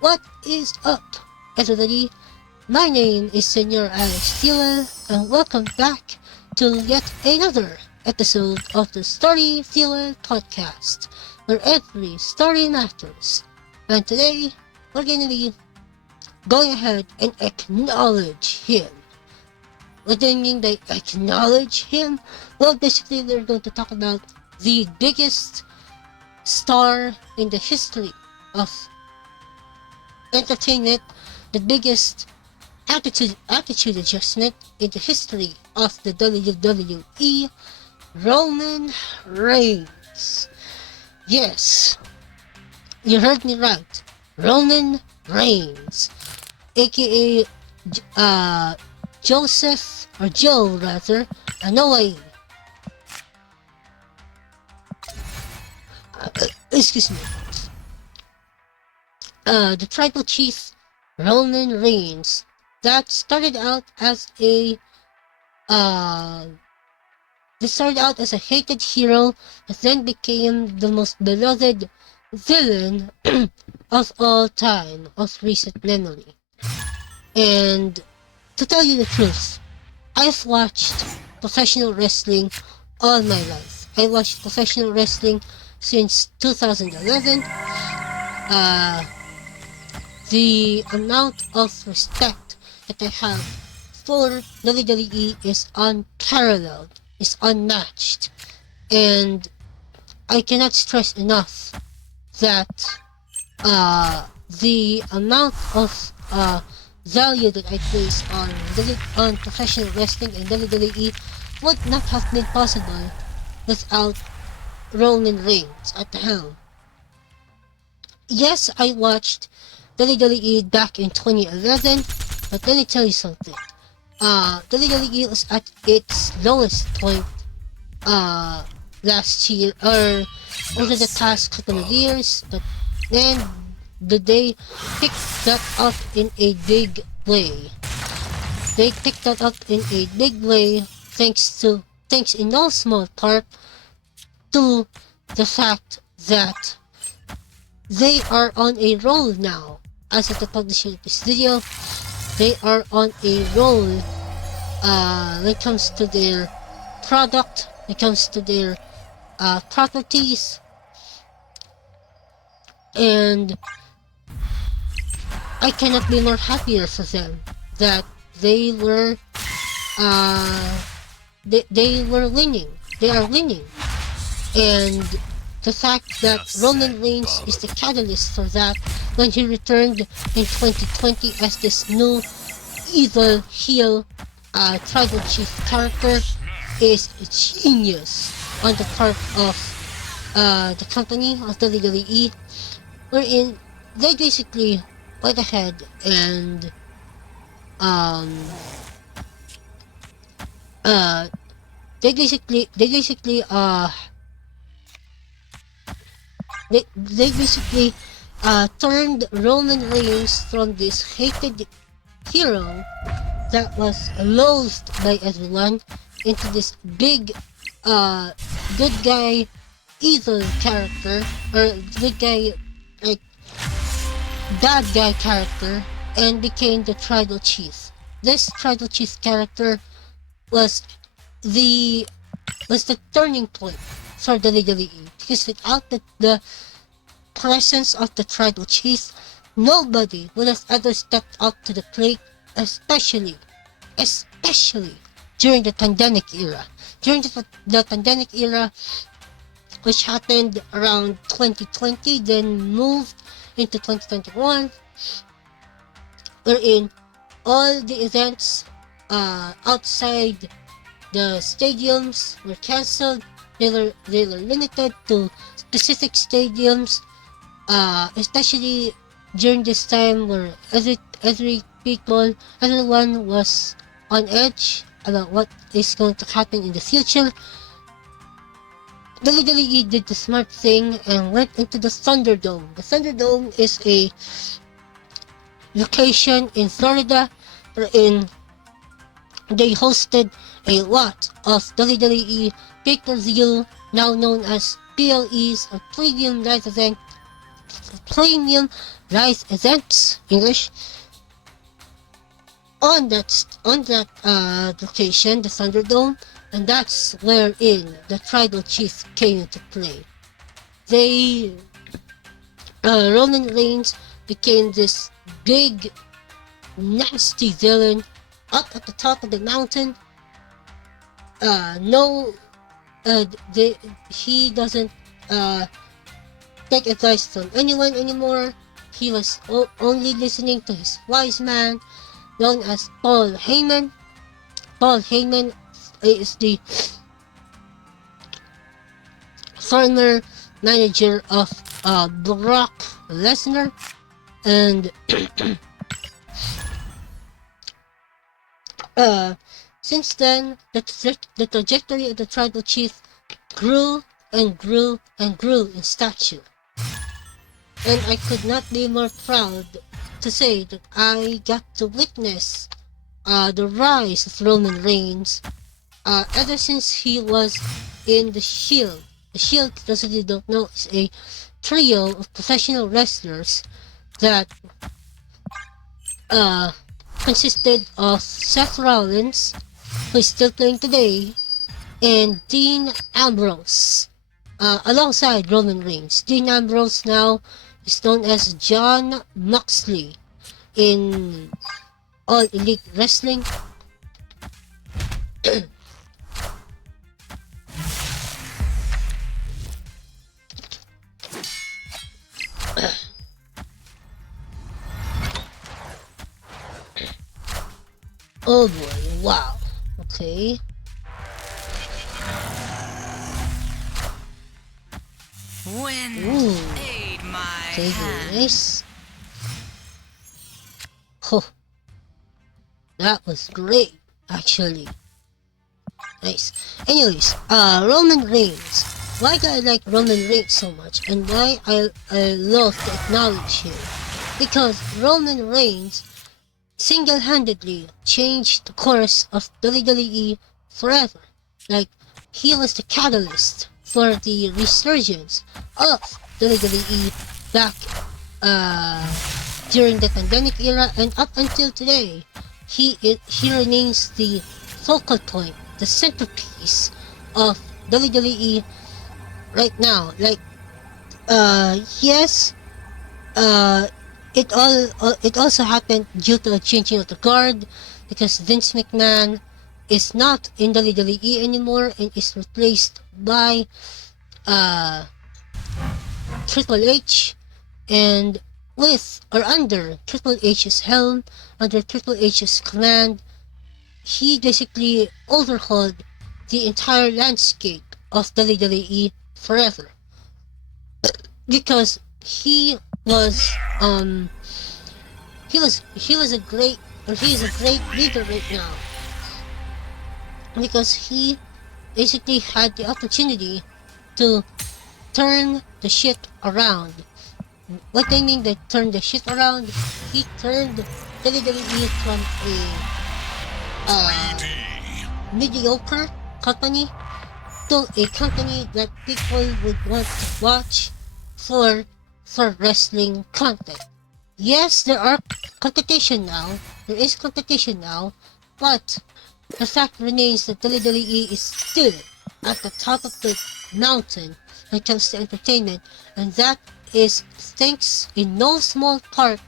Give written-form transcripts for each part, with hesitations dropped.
What is up, everybody? My name is Senor Alex Fuel, and welcome back to yet another episode of the Storyfuel Podcast, where every story matters. And today, we're going to be going ahead and acknowledge him. What do you mean by acknowledge him? Well, basically, we're going to talk about the biggest star in the history of entertainment, the biggest attitude adjustment in the history of the WWE, Roman Reigns. Yes, you heard me right. Roman Reigns, aka Joseph, or Joe rather, Anoa'i. Excuse me. The tribal chief Roman Reigns, that started out as a hated hero, but then became the most beloved villain of all time, of recent memory. And to tell you the truth, I've watched professional wrestling all my life. I watched professional wrestling since 2011. The amount of respect that I have for WWE is unparalleled, is unmatched, and I cannot stress enough that the amount of value that I place on professional wrestling and WWE would not have been possible without Roman Reigns at the helm. Yes, I watched WWE back in 2011, but let me tell you something. WWE was at its lowest point last year, or over the past couple of years, but then they picked that up in a big way. They picked that up in a big way thanks in no small part to the fact that they are on a roll now. As of the publishing of this video, they are on a roll when it comes to their product, when it comes to their properties, and I cannot be more happier for them that they were they were winning. They are winning, and the fact that Roman Reigns is the catalyst for that when he returned in 2020 as this new evil heel tribal chief character is genius on the part of the company of WWE, wherein they basically went ahead and they basically turned Roman Reigns from this hated hero that was loathed by everyone into this big good guy evil character, or good guy, like bad guy character, and became the tribal chief. This tribal chief character was the turning point for WWE, because without the presence of the tribal chief, nobody would have ever stepped up to the plate, especially during the pandemic era. During the pandemic era, which happened around 2020, then moved into 2021, wherein all the events outside the stadiums were cancelled. They were limited to specific stadiums, especially during this time where everyone was on edge about what is going to happen in the future. WWE did the smart thing and went into the Thunderdome. The Thunderdome is a location in Florida wherein they hosted a lot of WWE pay-per-view, now known as PLEs, or Premium Live Event premium live events, English, on that location, the Thunderdome, and that's wherein the tribal chief came into play. They Roman Reigns became this big, nasty villain up at the top of the mountain. No, he doesn't take advice from anyone anymore. He was only listening to his wise man, known as Paul Heyman. Paul Heyman is the former manager of Brock Lesnar, and since then, the trajectory of the tribal chief grew and grew and grew in stature. And I could not be more proud to say that I got to witness the rise of Roman Reigns ever since he was in the Shield. The Shield, for those of you who don't know, is a trio of professional wrestlers that consisted of Seth Rollins, who is still playing today, and Dean Ambrose, alongside Roman Reigns. Dean Ambrose now is known as John Moxley in All Elite Wrestling. Oh boy, wow. Okay. Wind aid my hand. Nice. Oh, that was great, actually. Nice. Anyways, Roman Reigns. Why do I like Roman Reigns so much, and why I love to acknowledge him? Because Roman Reigns single-handedly changed the course of WWE forever. Like, he was the catalyst for the resurgence of WWE back during the pandemic era, and up until today, he remains the focal point, the centerpiece of WWE right now. Like, yes, it also happened due to a changing of the guard, because Vince McMahon is not in WWE anymore and is replaced by Triple H, and with or under Triple H's helm, under Triple H's command, he basically overhauled the entire landscape of WWE forever, because he is a great leader right now, because he basically had the opportunity to turn the shit around. What I mean by turn the shit around, he turned WWE from a mediocre company to a company that people would want to watch for wrestling content. Yes, there is competition now, but the fact remains that WWE is still at the top of the mountain when it comes to entertainment, and that is thanks in no small part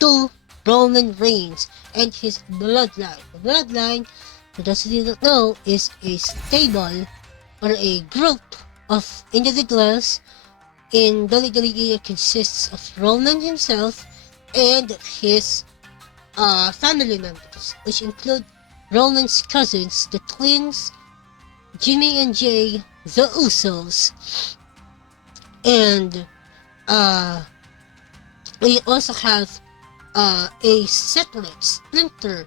to Roman Reigns and his bloodline. The bloodline, for those of you who don't know, is a stable or a group of individuals in WWE that consists of Roman himself and his family members, which include Roman's cousins, the twins, Jimmy and Jay, the Usos, and we also have a separate splinter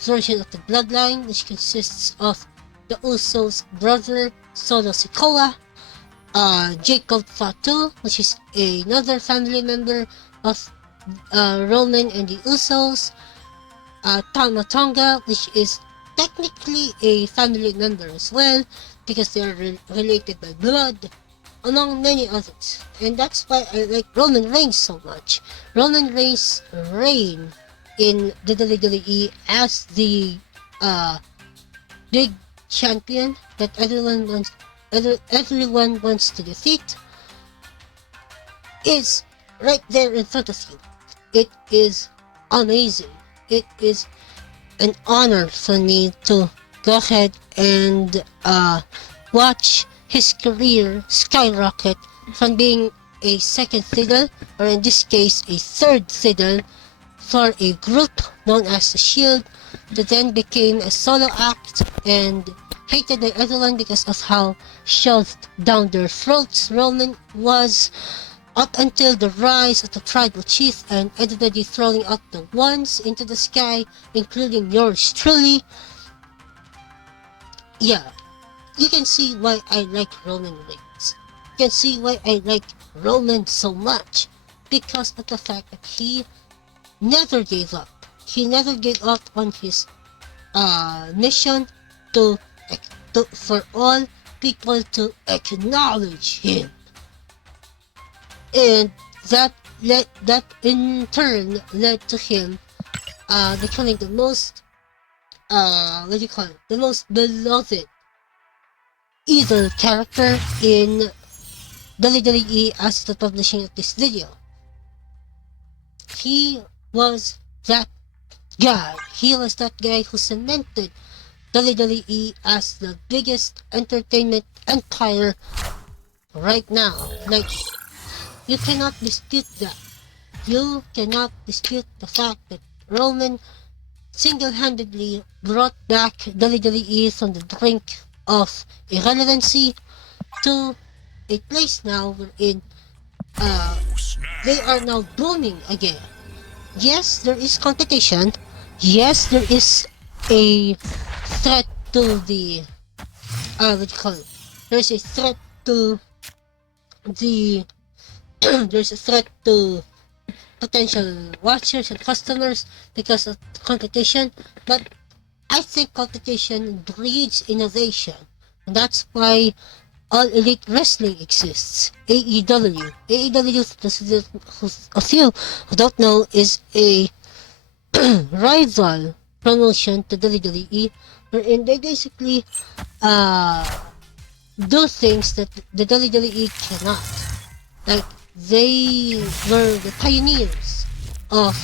version of the bloodline, which consists of the Usos' brother Solo Sikoa, Jacob Fatu, which is another family member of Roman and the Usos, Tama Tonga, which is technically a family member as well, because they are related by blood, among many others. And that's why I like Roman Reigns so much. Roman Reigns' reign in the WWE as the big champion that everyone wants to defeat is right there in front of you. It is amazing. It is an honor for me to go ahead and watch his career skyrocket from being a second fiddle, or in this case a third fiddle, for a group known as the Shield, that then became a solo act and hated by everyone because of how shoved down their throats Roman was, up until the rise of the tribal chief and everybody throwing up the ones into the sky, including yours truly. Yeah, you can see why I like Roman Reigns. You can see why I like Roman so much, because of the fact that he never gave up. He never gave up on his mission for all people to acknowledge him. And that in turn led to him becoming the most the most beloved evil character in WWE as the publishing of this video. He was that guy. He was that guy who cemented WWE as the biggest entertainment empire right now. Like, you cannot dispute that. You cannot dispute the fact that Roman single-handedly brought back WWE from the brink of irrelevancy to a place now wherein they are now booming again. Yes, there is competition. Yes, there is a threat to the there's a threat to the there's a threat to potential watchers and customers because of competition, but I think competition breeds innovation, and that's why All Elite Wrestling exists. AEW. AEW, of you who don't know, is a rival promotion to WWE, wherein they basically do things that the WWE cannot. Like, they were the pioneers of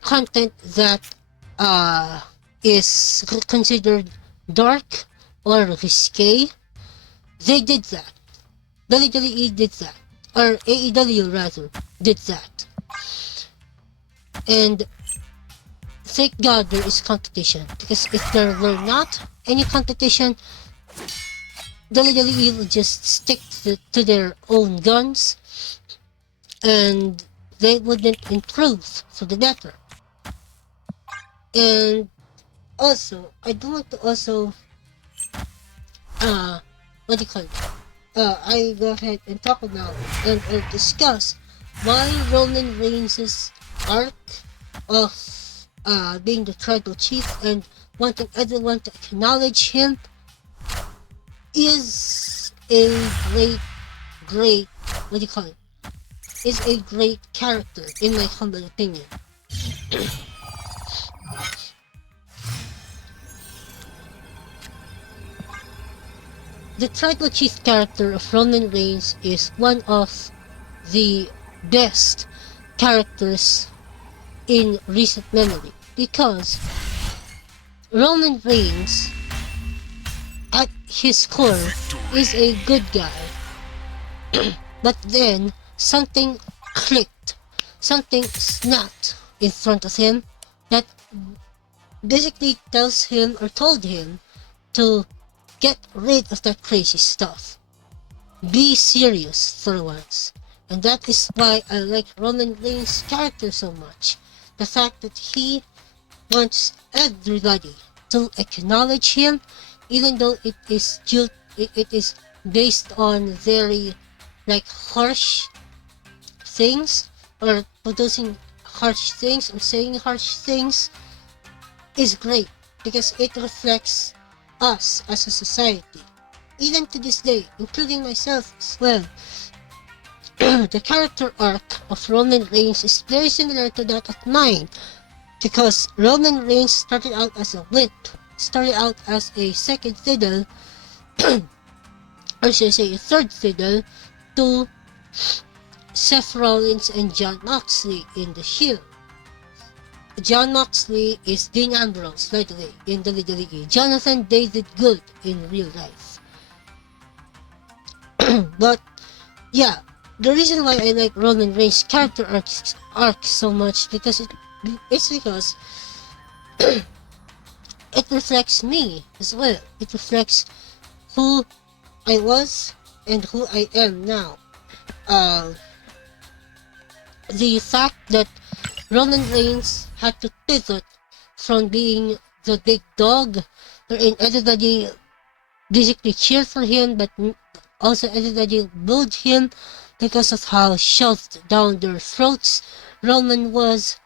content that is considered dark or risque. They did that. WWE did that. Or AEW rather did that. And thank God there is competition, because if there were not any competition, WWE would just stick to their own guns and they wouldn't improve for the better. And also, I do want to also I go ahead and talk about and discuss why Roman Reigns' arc of being the tribal chief and wanting everyone to acknowledge him is a great is a great character, in my humble opinion. The tribal chief character of Roman Reigns is one of the best characters in recent memory, because Roman Reigns at his core is a good guy, but then something clicked, something snapped in front of him that basically tells him or told him to get rid of that crazy stuff. Be serious for once. And that is why I like Roman Reigns' character so much. The fact that he wants everybody to acknowledge him, even though it is based on very harsh things, or producing harsh things or saying harsh things, is great because it reflects us as a society. even to this day, including myself as well. The character arc of Roman Reigns is very similar to that of mine, because Roman Reigns started out as a wimp, started out as a second fiddle, or should I say a third fiddle, to Seth Rollins and Jon Moxley in the Shield. Jon Moxley is Dean Ambrose, by the way, in WWE. Jonathan David Good in real life. But, yeah, the reason why I like Roman Reigns' character arc so much, it's because it reflects me as well. It reflects who I was and who I am now. The fact that Roman Reigns had to pivot from being the big dog, wherein everybody basically cheered for him, but also everybody booed him because of how shoved down their throats Roman was,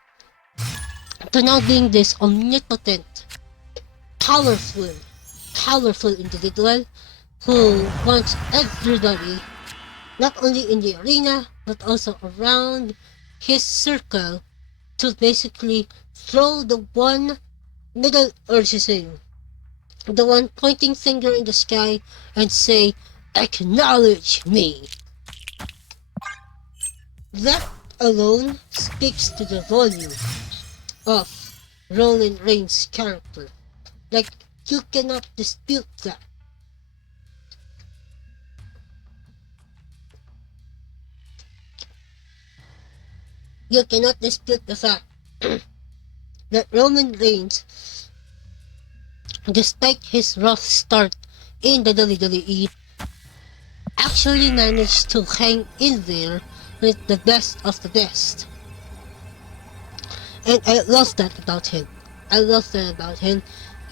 to now being this omnipotent, powerful individual who wants everybody, not only in the arena, but also around his circle, to basically throw the one middle, or say, the one pointing finger in the sky and say, "Acknowledge me." That alone speaks to the volume of Roman Reigns' character. Like, you cannot dispute that. You cannot dispute the fact that Roman Reigns, despite his rough start in the WWE, actually managed to hang in there with the best of the best. And I love that about him.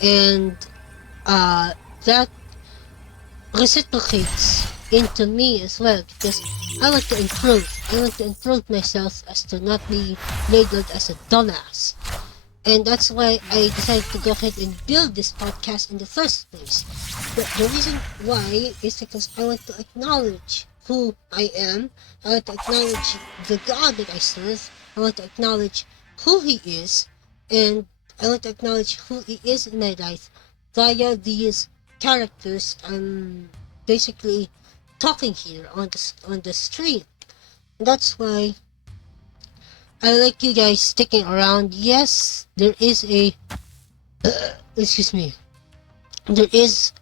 And that reciprocates into me as well, because I want to improve myself as to not be labeled as a dumbass. And that's why I decided to go ahead and build this podcast in the first place. The reason why is because I want to acknowledge who I am. I want to acknowledge the God that I serve. I want to acknowledge who He is, and I want to acknowledge who He is in my life via these characters I'm basically talking here on the stream. That's why I like you guys sticking around. Yes, there is a excuse me. There is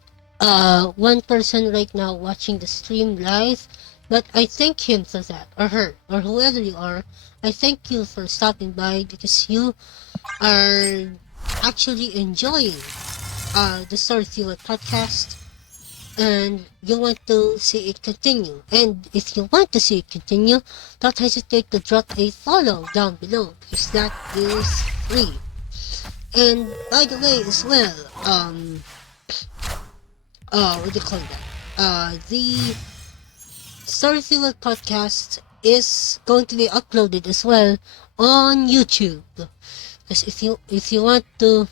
one person right now watching the stream live, but I thank him for that, or her, or whoever you are. I thank you for stopping by, because you are actually enjoying the Storyfuel Podcast, and you want to see it continue. And if you want to see it continue, don't hesitate to drop a follow down below, because that is free. And by the way as well, what do you call that? The Storyfuel Podcast is going to be uploaded as well on YouTube. Because if you want to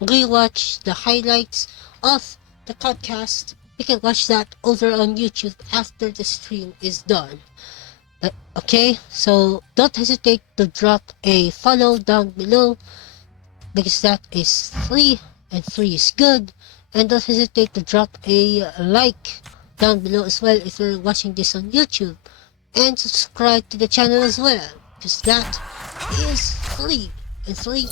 rewatch the highlights of the podcast, you can watch that over on YouTube after the stream is done. Okay, so don't hesitate to drop a follow down below, because that is free, and free is good. And don't hesitate to drop a like down below as well if you're watching this on YouTube, and subscribe to the channel as well, because that is free, and free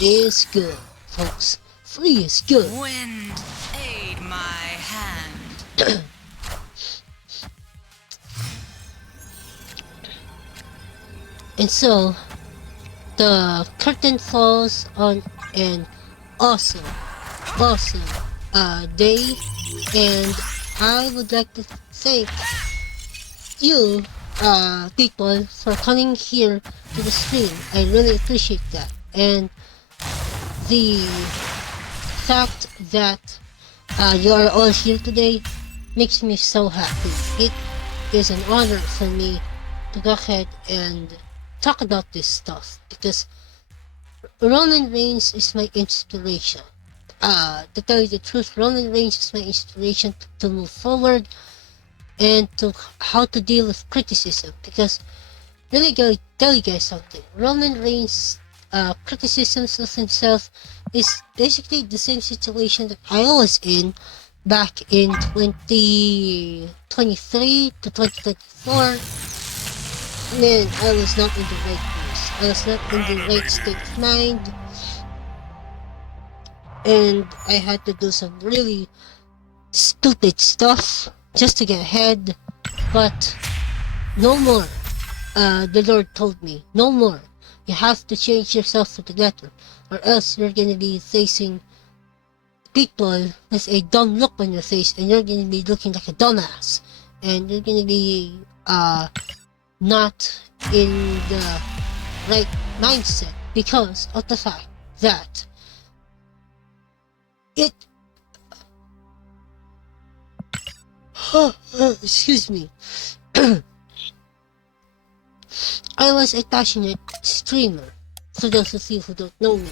is good, folks. Free is good. Wind, aid my hand. And so, the curtain falls on an awesome day, and I would like to thank you people for coming here to the stream. I really appreciate that, and the fact that you are all here today makes me so happy. It is an honor for me to go ahead and talk about this stuff, because Roman Reigns is my inspiration. to tell you the truth, Roman Reigns is my inspiration to move forward and to how to deal with criticism. Because let me go tell you guys something. Roman Reigns' criticisms of himself is basically the same situation that I was in back in 2023 to 2024. Man, I was not in the right place. I was not in the right state of mind. And I had to do some really stupid stuff just to get ahead. But no more. The Lord told me, no more. You have to change yourself for the better, or else you're gonna be facing people with a dumb look on your face, and you're gonna be looking like a dumbass, and you're gonna be not in the right mindset because of the fact that it excuse me. I was a passionate streamer, for those of you who don't know me.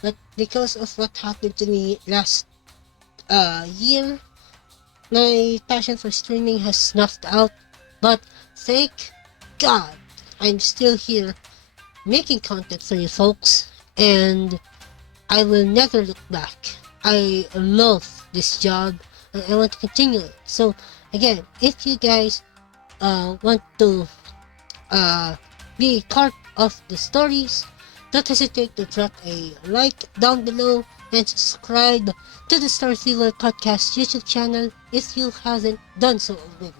But because of what happened to me last year, my passion for streaming has snuffed out. But thank God, I'm still here making content for you folks, and I will never look back. I love this job, and I want to continue it. So again, if you guys want to be part of the stories, don't hesitate to drop a like down below and subscribe to the Storyfuel Podcast YouTube channel if you haven't done so already.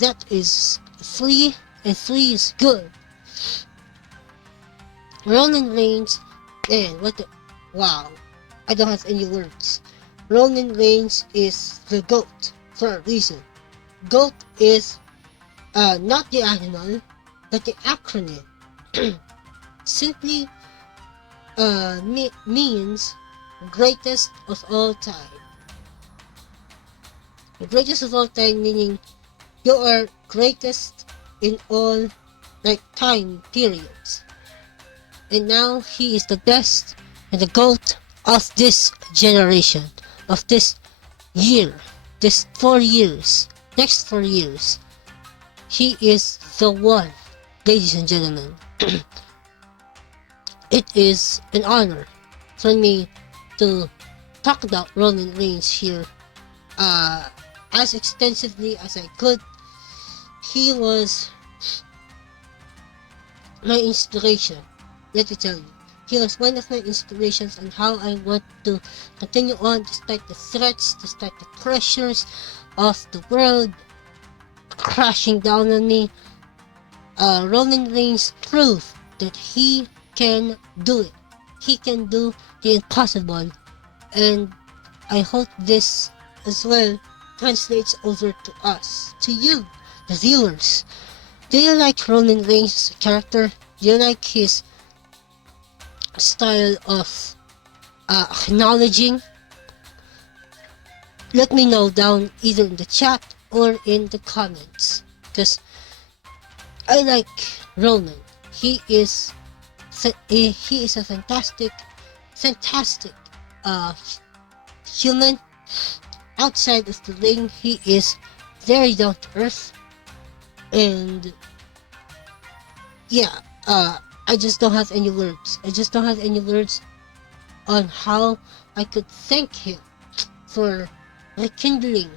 That is free, and free is good. Roman Reigns, and what the, wow, I don't have any words. Roman Reigns is the GOAT for a reason. GOAT is not the animal, but the acronym. Simply means greatest of all time. The greatest of all time meaning you are greatest in all time periods. And now he is the best and the GOAT of this generation, of this year, this 4 years, next 4 years. He is the one, ladies and gentlemen. It is an honor for me to talk about Roman Reigns here as extensively as I could. He was my inspiration, let me tell you. He was one of my inspirations on how I want to continue on despite the threats, despite the pressures of the world crashing down on me. Roman Reigns proved that he can do it. He can do the impossible, and I hope this as well translates over to us, to you, the viewers. Do you like Roman Reigns as a character? Do you like his style of acknowledging? Let me know down either in the chat or in the comments, because I like Roman. He is a fantastic human. Outside of the ring, he is very down to earth, and yeah, I just don't have any words. I just don't have any words on how I could thank him for rekindling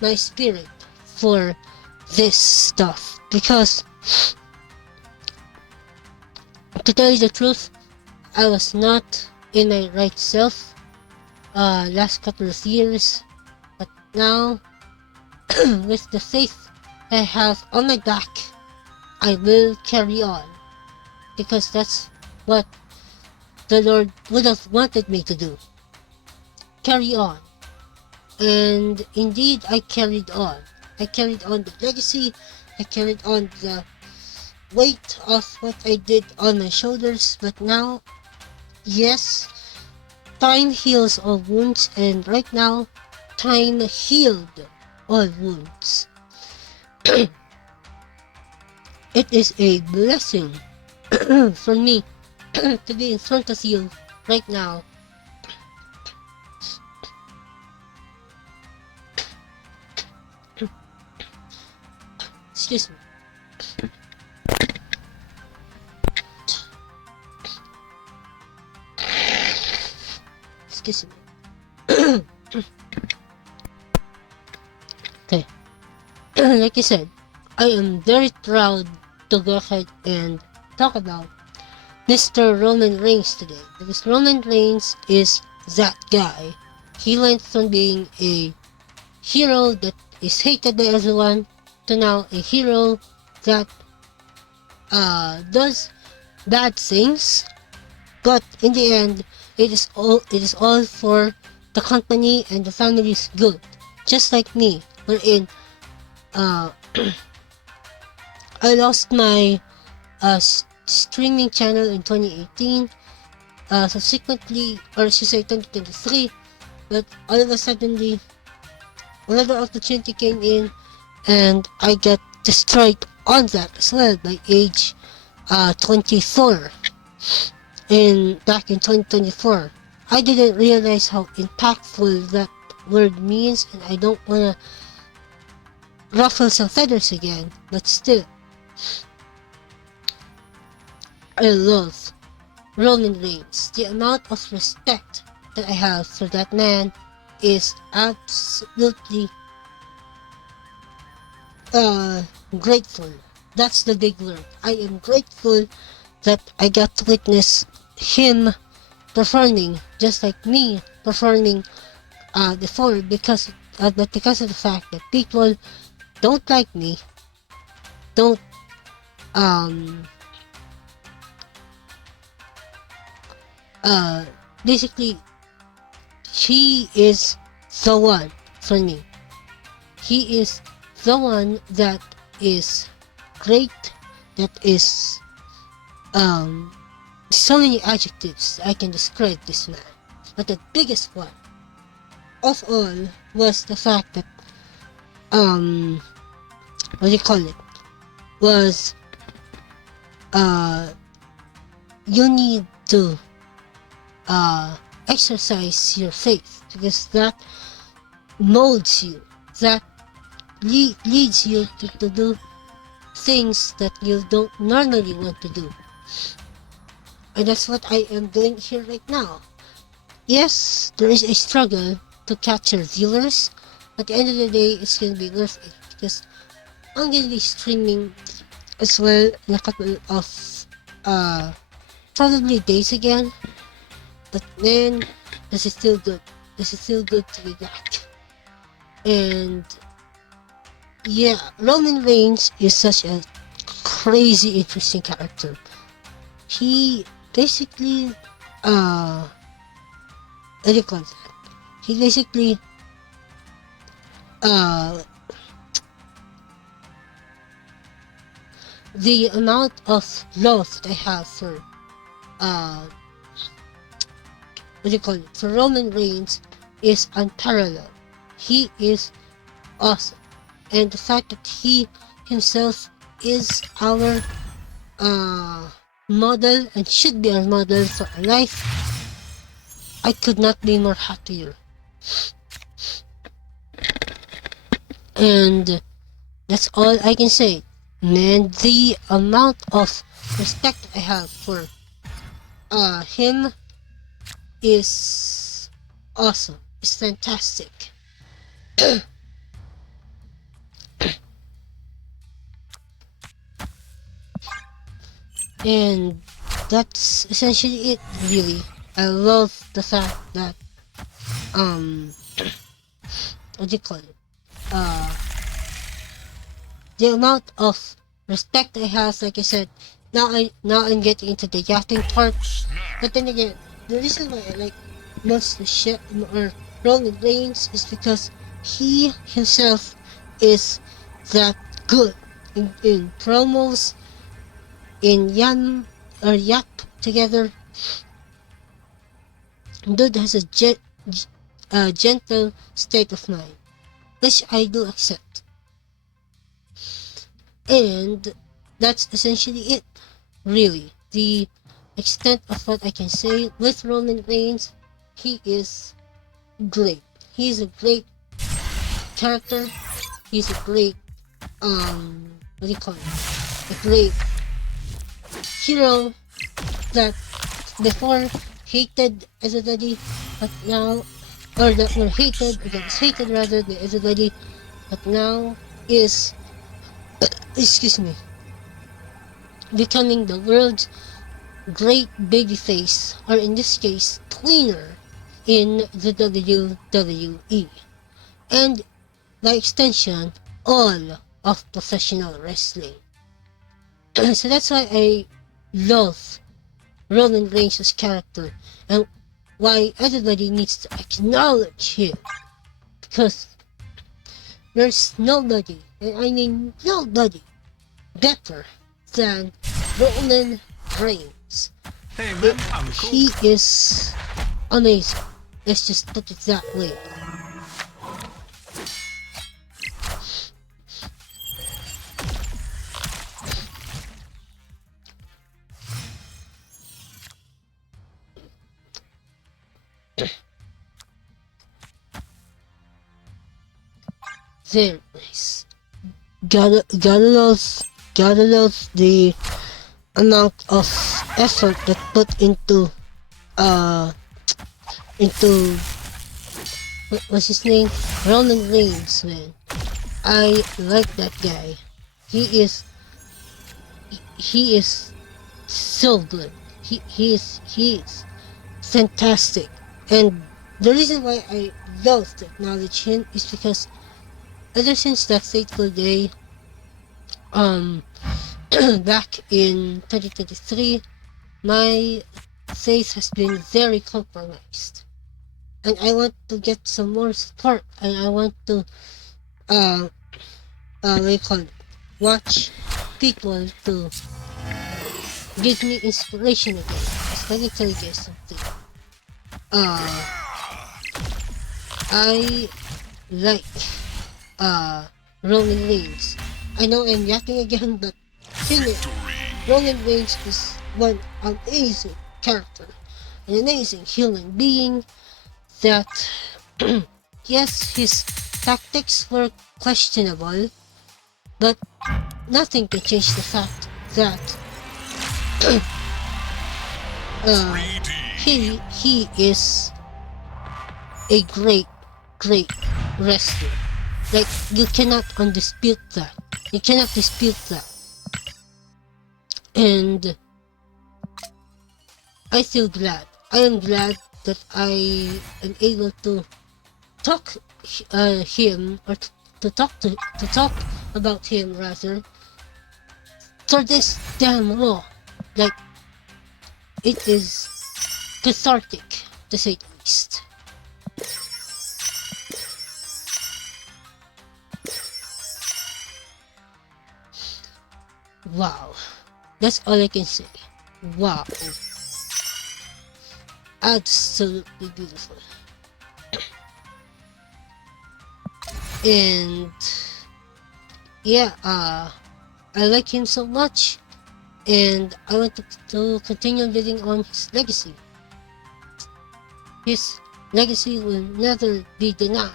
my spirit for this stuff. Because to tell you the truth, I was not in my right self last couple of years, but now with the faith I have on my back, I will carry on, because that's what the Lord would have wanted me to do. Carry on. And indeed, I carried on. I carried on the legacy. I carried on the weight of what I did on my shoulders. But now, yes, time heals all wounds, and right now, time healed all wounds. It is a blessing for me to be in front of you right now Excuse me. Excuse me. Okay. Like I said, I am very proud to go ahead and talk about Mr. Roman Reigns today. Because Roman Reigns is that guy. He went from being a hero that is hated by everyone to now a hero that does bad things, but in the end it is all for the company and the family's good. Just like me, wherein I lost my streaming channel in 2018, subsequently, or should say 2023, but all of a sudden another opportunity came in and I got destroyed on that as well by age 24 back in 2024. I didn't realize how impactful that word means, and I don't wanna ruffle some feathers again, but still, I love Roman Reigns. The amount of respect that I have for that man is absolutely grateful. That's the big word. I am grateful that I got to witness him performing just like me performing before, but because of the fact that people don't like me, don't basically, he is the one for me. He is the one that is great, that is so many adjectives I can describe this man. But the biggest one of all was the fact that what do you call it? Was you need to exercise your faith, because that molds you, that leads you to do things that you don't normally want to do. And that's what I am doing here right now. Yes, there is a struggle to capture viewers, but at the end of the day, it's gonna be worth it, because I'm gonna be streaming as well in a couple of probably days again. But man, this is still good. This is still good to be back. And yeah, Roman Reigns is such a crazy interesting character. He basically what do you call that? He basically the amount of love that I have for what do you call it? For Roman Reigns is unparalleled. He is awesome. And the fact that he himself is our model and should be our model for our life, I could not be more happier. And that's all I can say. Man, the amount of respect I have for him is awesome. It's fantastic. And that's essentially it, really. I love the fact that what do you call it? The amount of respect I have, like I said, now I'm getting into the yachting part. But then again, the reason why I like most the shit or Roman Reigns is because he himself is that good in promos, in yap together. Dude has a gentle state of mind, which I do accept. And that's essentially it, really. The extent of what I can say with Roman Reigns, he is great. He's a great character. He's a great what do you call it? A great hero that before hated everybody, but now, or that were hated, or that was hated rather than everybody, but now is, excuse me, becoming the world's great babyface, or in this case, tweener, in the WWE. And by extension, all of professional wrestling. So that's why I love Roman Reigns' character and why everybody needs to acknowledge him. Because there's nobody, and I mean nobody, better than Roman Reigns. Hey man, I'm cool. He is amazing. Let's just put it that way. Very nice. Gotta love the amount of effort that put into what's his name? Roman Reigns, man. I like that guy. He is so good. He is fantastic. And the reason why I love to acknowledge him is because ever since that fateful day, back in 2023, my faith has been very compromised. And I want to get some more support, and I want to, what do you call it? Watch people to give me inspiration again. Just let me tell you guys something. I like Roman Reigns. I know I'm yapping again, but Roman Reigns is one amazing character, an amazing human being that, yes, his tactics were questionable, but nothing can change the fact that he is a great wrestler. Like, you cannot dispute that. You cannot dispute that. And I feel glad. I am glad that I am able to talk him, or to talk about him rather, for this damn Raw. Like, it is cathartic, to say the least. Wow. That's all I can say. Wow. Absolutely beautiful. And yeah, I like him so much, and I want to continue living on his legacy. His legacy will never be denied.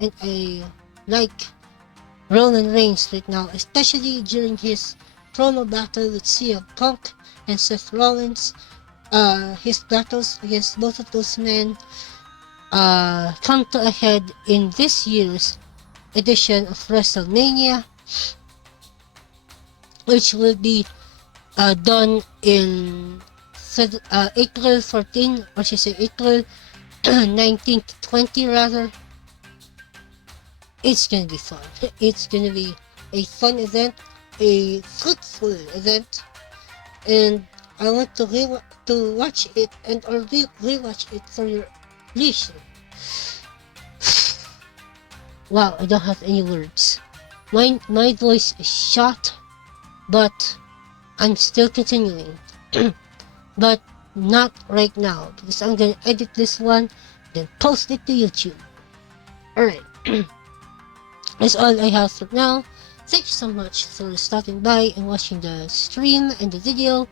And I like Roman Reigns right now, especially during his promo battle with CM Punk and Seth Rollins. His battles against both of those men come to a head in this year's edition of WrestleMania, which will be done in April 14, or should I say April 19 to 20 rather. It's gonna be fun. It's gonna be a fun event, a fruitful event, and I want to watch it or rewatch it for your leisure. Wow, I don't have any words. My voice is shot, but I'm still continuing. But not right now, because I'm gonna edit this one, then post it to YouTube. Alright. That's all I have for now. Thank you so much for stopping by and watching the stream and the video.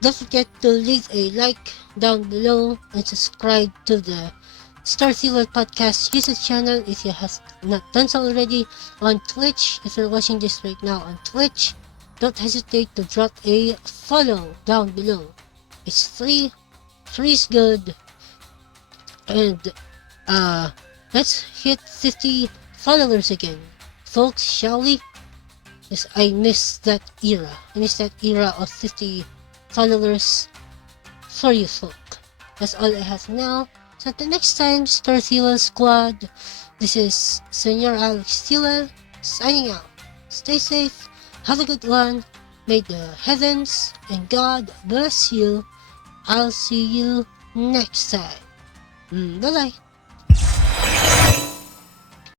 Don't forget to leave a like down below and subscribe to the Storyfuel Podcast YouTube channel if you have not done so already. On Twitch, if you're watching this right now on Twitch, don't hesitate to drop a follow down below. It's free. Free is good. And let's hit 50 followers again, folks, shall we? Yes, I miss that era. I miss that era of 50 followers for you folk. That's all I have now. So until next time, Storyfuel Squad, this is Senor Alex Fuel signing out. Stay safe, have a good one, may the heavens and God bless you. I'll see you next time. Bye bye.